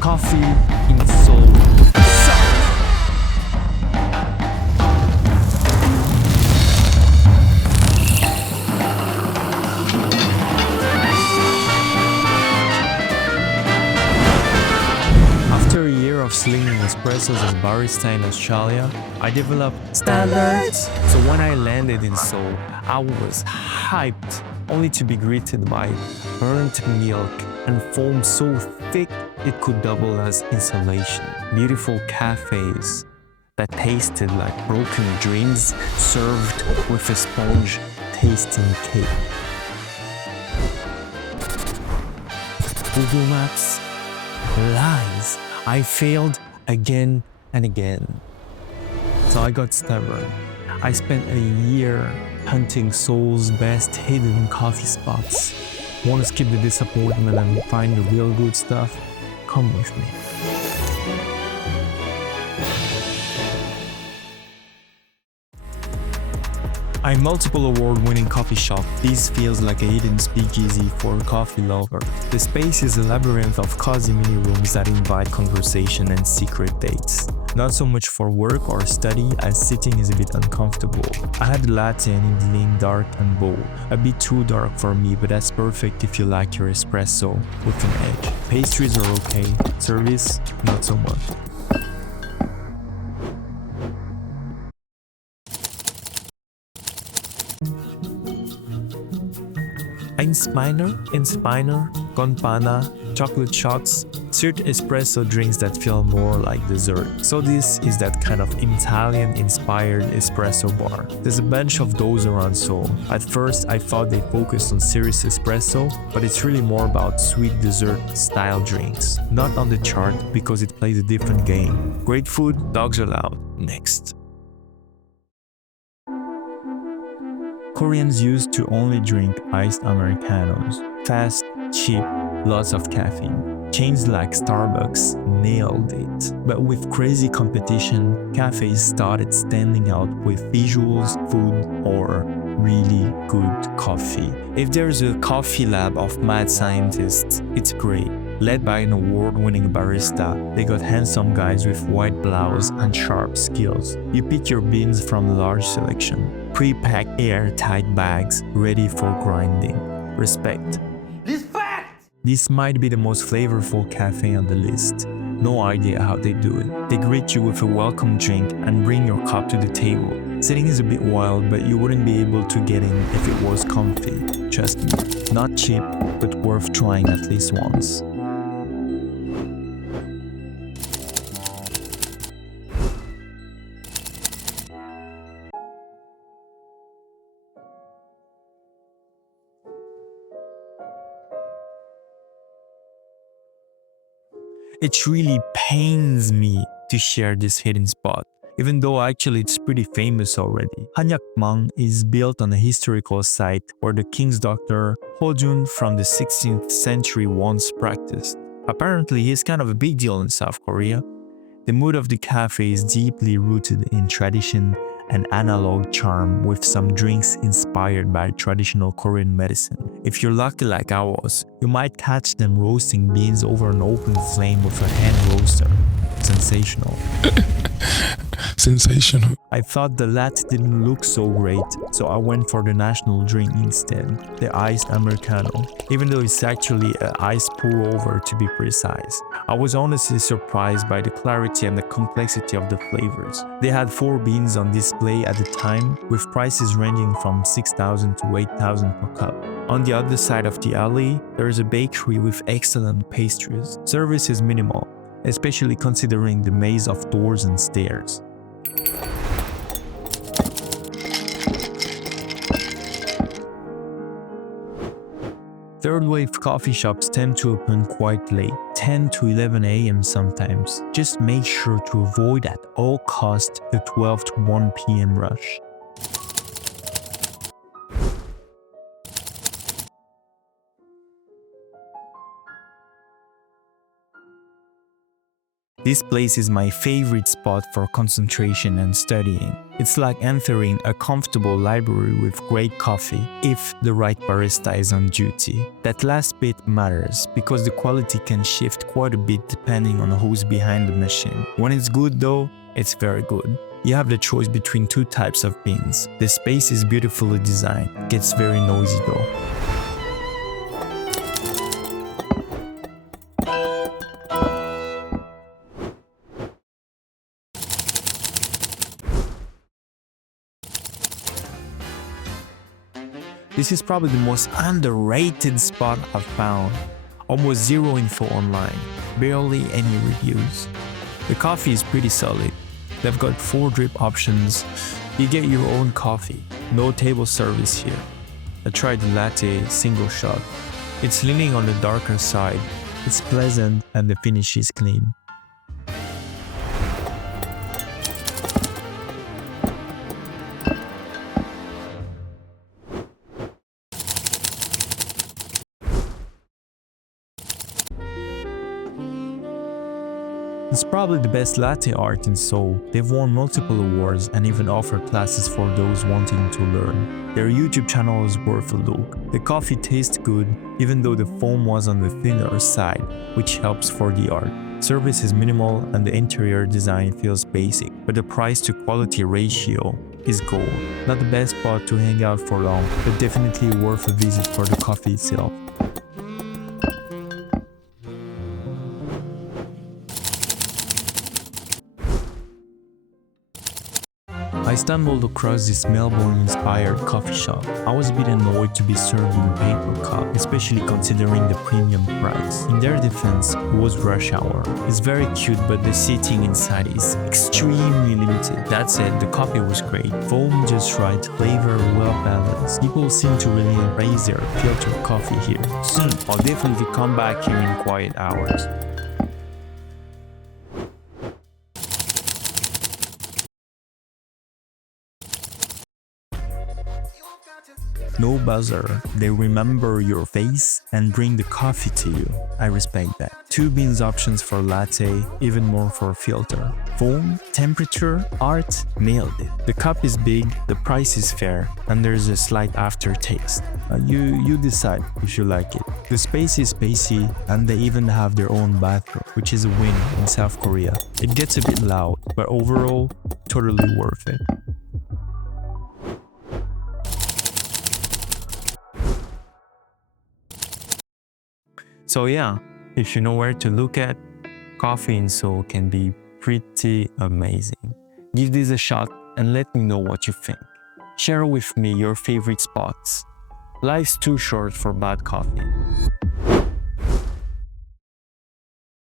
Coffee in Seoul sucks. After a year of slinging espressos as barista in Australia, I developed standards. So when I landed in Seoul, I was hyped, only to be greeted by burnt milk and foam so thick it could double as insulation. Beautiful cafes that tasted like broken dreams served with a sponge tasting cake. Google Maps lies. I failed again and again. So I got stubborn. I spent a year hunting Seoul's best hidden coffee spots. Want to skip the disappointment and find the real good stuff? Come with me. A multiple award-winning coffee shop, this feels like a hidden speakeasy for a coffee lover. The space is a labyrinth of cozy mini rooms that invite conversation and secret dates. Not so much for work or study, as sitting is a bit uncomfortable. I had a latte and it leaned dark and bold. A bit too dark for me, but that's perfect if you like your espresso with an edge. Pastries are okay, service not so much. Inspiner, Gonpana, chocolate shots, sweet espresso drinks that feel more like dessert. So this is that kind of Italian-inspired espresso bar. There's a bunch of those around Seoul. At first, I thought they focused on serious espresso, but it's really more about sweet dessert-style drinks. Not on the chart because it plays a different game. Great food, dogs are loud. Next. Koreans used to only drink iced Americanos. Fast, cheap, lots of caffeine. Chains like Starbucks nailed it. But with crazy competition, cafes started standing out with visuals, food, or really good coffee. If there's a coffee lab of mad scientists, it's great. Led by an award-winning barista, they got handsome guys with white blouse and sharp skills. You pick your beans from a large selection. Pre-packed airtight bags ready for grinding. Respect. This might be the most flavorful cafe on the list. No idea how they do it. They greet you with a welcome drink and bring your cup to the table. Sitting is a bit wild, but you wouldn't be able to get in if it was comfy. Trust me. Not cheap, but worth trying at least once. It really pains me to share this hidden spot, even though actually it's pretty famous already. Hanyakmang is built on a historical site where the king's doctor Hojun from the 16th century once practiced. Apparently, he's kind of a big deal in South Korea. The mood of the cafe is deeply rooted in tradition and analog charm, with some drinks inspired by traditional Korean medicine. If you're lucky like I was, you might catch them roasting beans over an open flame with a hand roaster. Sensational. Sensational. I thought the latte didn't look so great, so I went for the national drink instead, the iced Americano, even though it's actually an iced pour-over to be precise. I was honestly surprised by the clarity and the complexity of the flavors. They had 4 beans on display at the time, with prices ranging from 6,000 to 8,000 per cup. On the other side of the alley, there is a bakery with excellent pastries. Service is minimal, especially considering the maze of doors and stairs. Third wave coffee shops tend to open quite late, 10 to 11 a.m. sometimes. Just make sure to avoid at all costs the 12 to 1 p.m. rush. This place is my favorite spot for concentration and studying. It's like entering a comfortable library with great coffee if the right barista is on duty. That last bit matters because the quality can shift quite a bit depending on who's behind the machine. When it's good though, it's very good. You have the choice between two types of beans. The space is beautifully designed. It gets very noisy though. This is probably the most underrated spot I've found. Almost zero info online, barely any reviews. The coffee is pretty solid. They've got 4 drip options. You get your own coffee. No table service here. I tried the latte single shot. It's leaning on the darker side. It's pleasant and the finish is clean. It's probably the best latte art in Seoul. They've won multiple awards and even offer classes for those wanting to learn. Their YouTube channel is worth a look. The coffee tastes good, even though the foam was on the thinner side, which helps for the art. Service is minimal and the interior design feels basic, but the price to quality ratio is gold. Not the best spot to hang out for long, but definitely worth a visit for the coffee itself. I stumbled across this Melbourne-inspired coffee shop. I was a bit annoyed to be served in a paper cup, especially considering the premium price. In their defense, it was rush hour. It's very cute, but the seating inside is extremely limited. That said, the coffee was great. Foam just right, flavor well balanced. People seem to really embrace their filtered coffee here. Soon, I'll definitely come back here in quiet hours. No buzzer, they remember your face and bring the coffee to you. I respect that. 2 beans options for latte, even more for filter. Foam, temperature, art, nailed it. The cup is big, the price is fair, and there's a slight aftertaste. You decide if you like it. The space is spacey, and they even have their own bathroom, which is a win in South Korea. It gets a bit loud, but overall, totally worth it. So yeah, if you know where to look at, coffee in Seoul can be pretty amazing. Give this a shot and let me know what you think. Share with me your favorite spots. Life's too short for bad coffee.